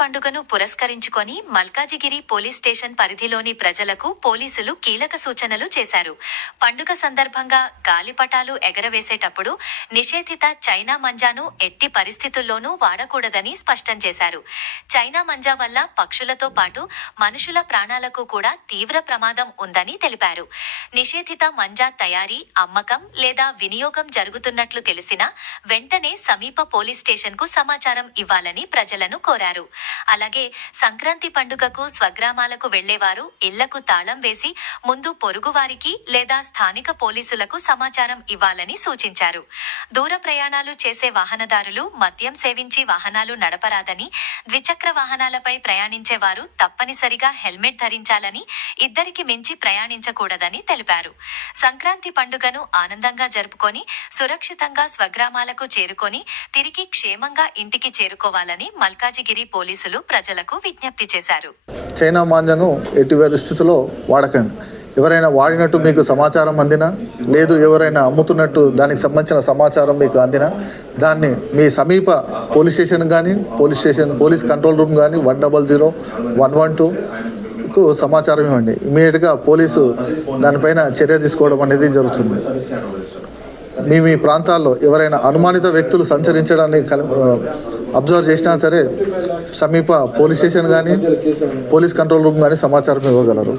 పండుగను పురస్కరించుకొని Malkajgiri police station పరిధిలోని ప్రజలకు పోలీసులు కీలక సూచనలు చేశారు. పండుగ సందర్భంగా గాలిపటాలు ఎగరవేసేటప్పుడు నిషేధిత చైనా మంజాను ఎట్టి పరిస్థితుల్లోనూ వాడకూడదని స్పష్టం చేశారు. చైనా మంజా వల్ల పక్షులతో పాటు మనుషుల ప్రాణాలకు కూడా తీవ్ర ప్రమాదం ఉందని తెలిపారు. నిషేధిత మంజా తయారీ, అమ్మకం లేదా వినియోగం జరుగుతున్నట్లు తెలిసినా వెంటనే సమీప పోలీస్ స్టేషన్కు సమాచారం ఇవ్వాలని ప్రజలను కోరారు. అలాగే సంక్రాంతి పండుగకు స్వగ్రామాలకు వెళ్లేవారు ఇళ్లకు తాళం వేసి ముందు పొరుగువారికి లేదా స్థానిక పోలీసులకు సమాచారం ఇవ్వాలని సూచించారు. దూర ప్రయాణాలు చేసే వాహనదారులు మద్యం సేవించి వాహనాలు నడపరాదని, ద్విచక్ర వాహనాలపై ప్రయాణించే వారు తప్పనిసరిగా హెల్మెట్ ధరించాలని, ఇద్దరికి మించి ప్రయాణించకూడదని తెలిపారు. సంక్రాంతి పండుగను ఆనందంగా జరుపుకొని సురక్షితంగా స్వగ్రామాలకు చేరుకొని తిరిగి క్షేమంగా ఇంటికి చేరుకోవాలని మల్కాజిగిరి పోలీసులు ప్రజలకు విజ్ఞప్తి చేశారు. చైనా మాంజాను ఎట్టి పరిస్థితుల్లో వాడకండి. ఎవరైనా వాడినట్టు మీకు సమాచారం అందినా, లేదు ఎవరైనా అమ్ముతున్నట్టు దానికి సంబంధించిన సమాచారం మీకు అందినా దాన్ని మీ సమీప పోలీస్ స్టేషన్ కానీ పోలీస్ కంట్రోల్ రూమ్ కానీ 100 112కు సమాచారం ఇవ్వండి. ఇమీడియట్గా పోలీసు దానిపైన చర్య తీసుకోవడం అనేది జరుగుతుంది. మీ ప్రాంతాల్లో ఎవరైనా అనుమానిత వ్యక్తులు సంచరించడాన్ని అబ్జర్వ్ చేసినా సరే సమీప పోలీస్ స్టేషన్ కానీ పోలీస్ కంట్రోల్ రూమ్ కానీ సమాచారం ఇవ్వగలరు.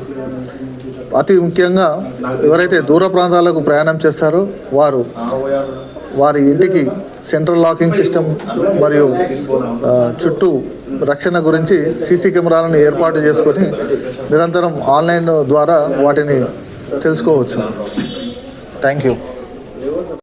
అతి ముఖ్యంగా ఎవరైతే దూర ప్రాంతాలకు ప్రయాణం చేస్తారో వారి ఇంటికి సెంట్రల్ లాకింగ్ సిస్టమ్ మరియు చుట్టూ రక్షణ గురించి సీసీ కెమెరాలను ఏర్పాటు చేసుకొని నిరంతరం ఆన్లైన్ ద్వారా వాటిని తెలుసుకోవచ్చు. Thank you.